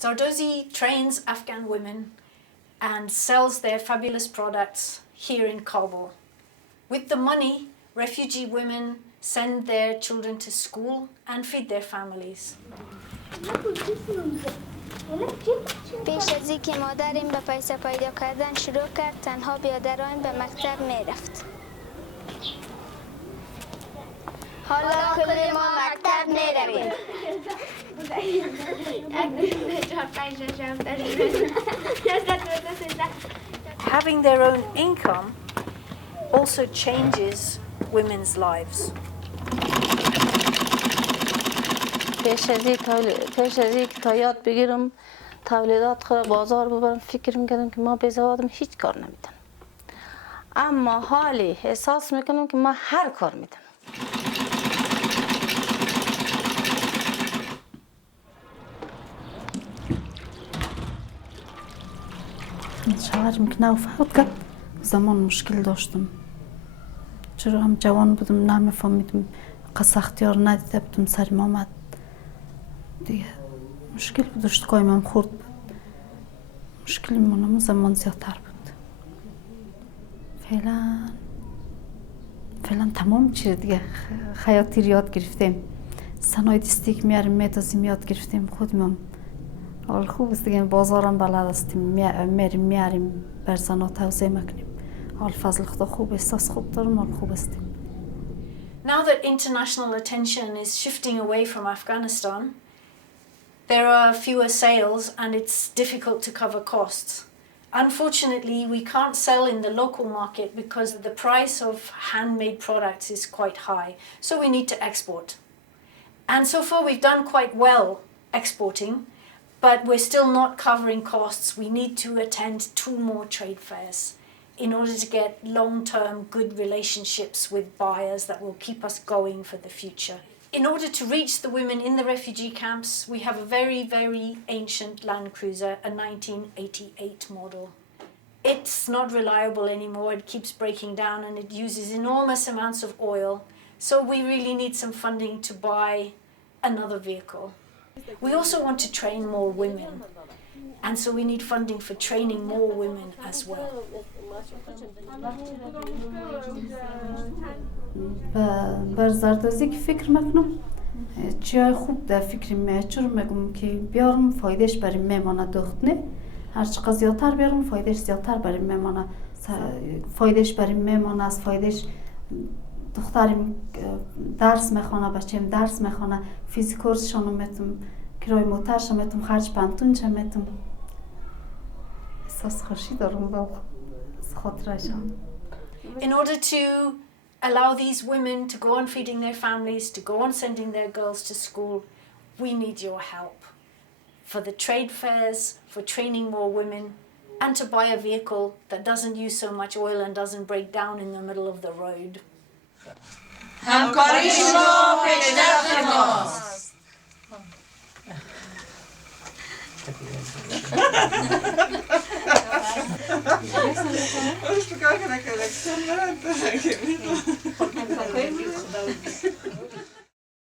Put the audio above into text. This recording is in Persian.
Zardozi trains Afghan women and sells their fabulous products here in Kabul. With the money, refugee women send their children to school and feed their families. پیش از اینکه مادرم به پیسه پیدا کردن شروع کرد تنها برادرم به مکتب میرفت. حالا کل ما مکتب میرویم. Having their own income also changes women's lives. پیش از اینکه تا یاد بگیرم تولیدات خود بازار ببرم فکر میکردم که ما بیزوادم هیچ کار نمیتونم، اما حالی احساس میکنم که ما هر کار میتونم. شوهرم که نو فوت کرد زمان مشکل داشتم، چرا هم جوان بودم نمیفهمیدم، قصه اختیار ندیده بودم سرم آمد دیگه مشکل بود، داشت قایمم خورد بود، مشکلی منم زمان زیادتر بود. فعلا تمام چیز دیگه خیاطی یاد گرفتیم، صنایع دستی میاریم میتازیم یاد گرفتیم خودمون. حال خوب است دیگه، بازارم بلد هستیم، میاریم بر زنا توزیع میکنیم. حال فضل خدا خوب، احساس خوب دارم، حال خوب هستیم. Now that international attention is shifting away from Afghanistan, there are fewer sales and it's difficult to cover costs. Unfortunately, we can't sell in the local market because the price of handmade products is quite high, so we need to export. And so far we've done quite well exporting, but we're still not covering costs. We need to attend 2 more trade fairs in order to get long-term good relationships with buyers that will keep us going for the future. In order to reach the women in the refugee camps, we have a very, very ancient Land Cruiser, a 1988 model. It's not reliable anymore, it keeps breaking down and it uses enormous amounts of oil, so we really need some funding to buy another vehicle. We also want to train more women, and so we need funding for training more women as well. بر زردوزی که فکر میکنم چیای خوب در فکر میچور میگم که بیارم فایدهش برای میمانه دختنه، هر چقدر زیادتر بیارم فایدهش زیادتر برای میمانه، فایدهش برای میمانه از فایدهش دخترم درس میخوانه، بچه‌م درس میخوانه، فیزیکورسشانو میتونم، کرای موترشو میتونم، خرج پانتونشو میتونم. احساس خوشی دارم با خاطرشان. In order to allow these women to go on feeding their families, to go on sending their girls to school, we need your help. For the trade fairs, for training more women, and to buy a vehicle that doesn't use so much oil and doesn't break down in the middle of the road. همکاری شما پیشرفت ماست.